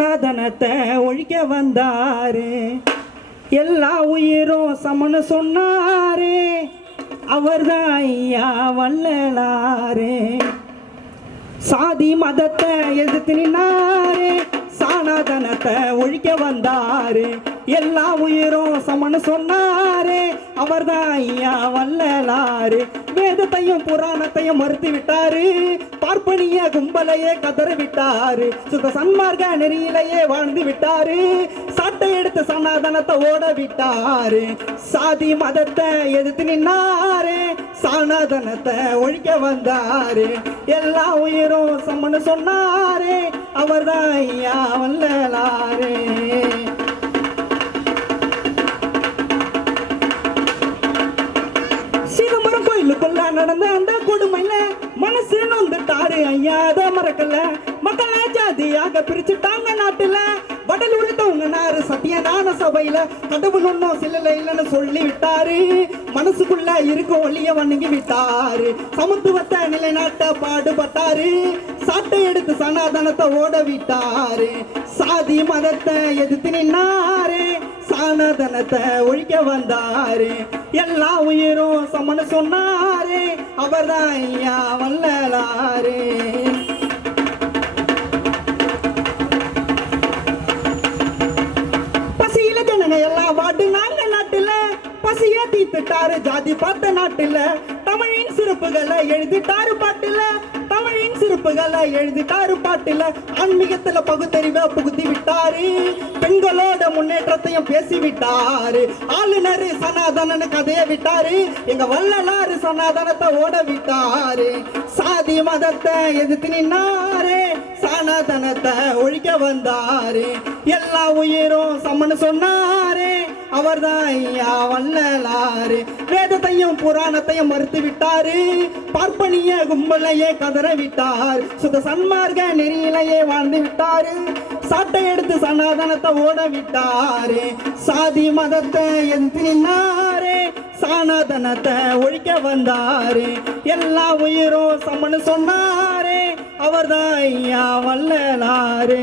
சனாதனத்தை ஒழிக்க வந்தாரு. எல்லா உயிரும் சமன்னு சொன்னாரே. அவர்தான் ஐயா வள்ளலாரே. சாதி மதத்தை எதிர்த்து நின்னாரு. சனாதனத்தை ஒழிக்க வந்தாரு. எல்லா உயிரும் சமன்னு சொன்னாரு. அவர்தான் ஐயா வல்லலாரு வேதத்தையும் புராணத்தையும் மறுத்து விட்டாரு பார்ப்பனிய கும்பலையே கதற விட்டாரு சுத்த சன்மார்க்க நெறியிலேயே வாழ்ந்து விட்டாரு. சாட்டை எடுத்து சனாதனத்தை ஓட விட்டாரு. சாதி மதத்தை எதிர்த்து நின்னாரு. சனாதனத்தை ஒழிக்க வந்தாரு. எல்லா உயிரும் சம்மன்னு சொன்னாரு. அவர்தான் ஐயா வல்லலாரே சிதம்பரம் கோயிலுக்குள்ள நடந்த அந்த கொடுமையில மனசு நொந்துட்டாரு ஐயா. அதை மறக்கல. மக்கள் ஜாதியாக பிரிச்சுட்டாங்க நாட்டுல. வடல் உழுத்தவங்க நாரு சபையில கடவுள் ஒன்னும் சில்லல இல்லைன்னு சொல்லி விட்டாரு மனசுக்குள்ள இருக்க ஒளிய வணங்கி விட்டாரு. சமத்துவத்தை நிலைநாட்ட பாடுபட்டாரு. சாட்டை எடுத்து சனாதனத்தை ஓட விட்டாரு. சாதி மதத்தை எதிர்த்து நின்னாரு. சாணதனத்தை ஒழிக்க வந்தாரு. எல்லா உயிரும் சமன்னு சொன்னாரு. அவர்தான் ஐயா வல்லலாரு பசிய தீத்துட்டாரு ஜாதி பார்த்த நாட்டுல தமிழின் சிறப்புகளை எழுதிட்டாரு பாட்டுல தமிழின் சிறப்புகளை எழுதிட்டாரு பாட்டுல ஆன்மீகத்துல பகுத்தறிவை புகுத்தி விட்டாரு. பெண்களோட முன்னேற்றத்தையும் பேசி விட்டாரு. ஆளுநர் சனாதனன்னு கதைய விட்டாரு. எங்க வள்ளலாறு சனாதனத்தை ஓட விட்டாரு. சாதி மதத்தை எதிர்த்து நின்னாரு. சனாதனத்தை ஒழிக்க வந்தாரு. எல்லா உயிரும் சமன்னு சொன்னாரு. அவர்தான் ஐயா வள்ளலாரு வேதத்தையும் புராணத்தையும் மறுத்து விட்டாரு பார்ப்பனிய கும்பலையே கதற விட்டார் சுத சன்மார்க்க நெறியிலேயே வாழ்ந்து விட்டாரு சாட்டை எடுத்து சனாதனத்தை ஓட விட்டாரு சாதி மதத்தை எந்திரினாரு சனாதனத்தை ஒழிக்க வந்தாரு. எல்லா உயிரும் சமன்னு சொன்னாரு. அவர்தான் ஐயா வல்லலாரு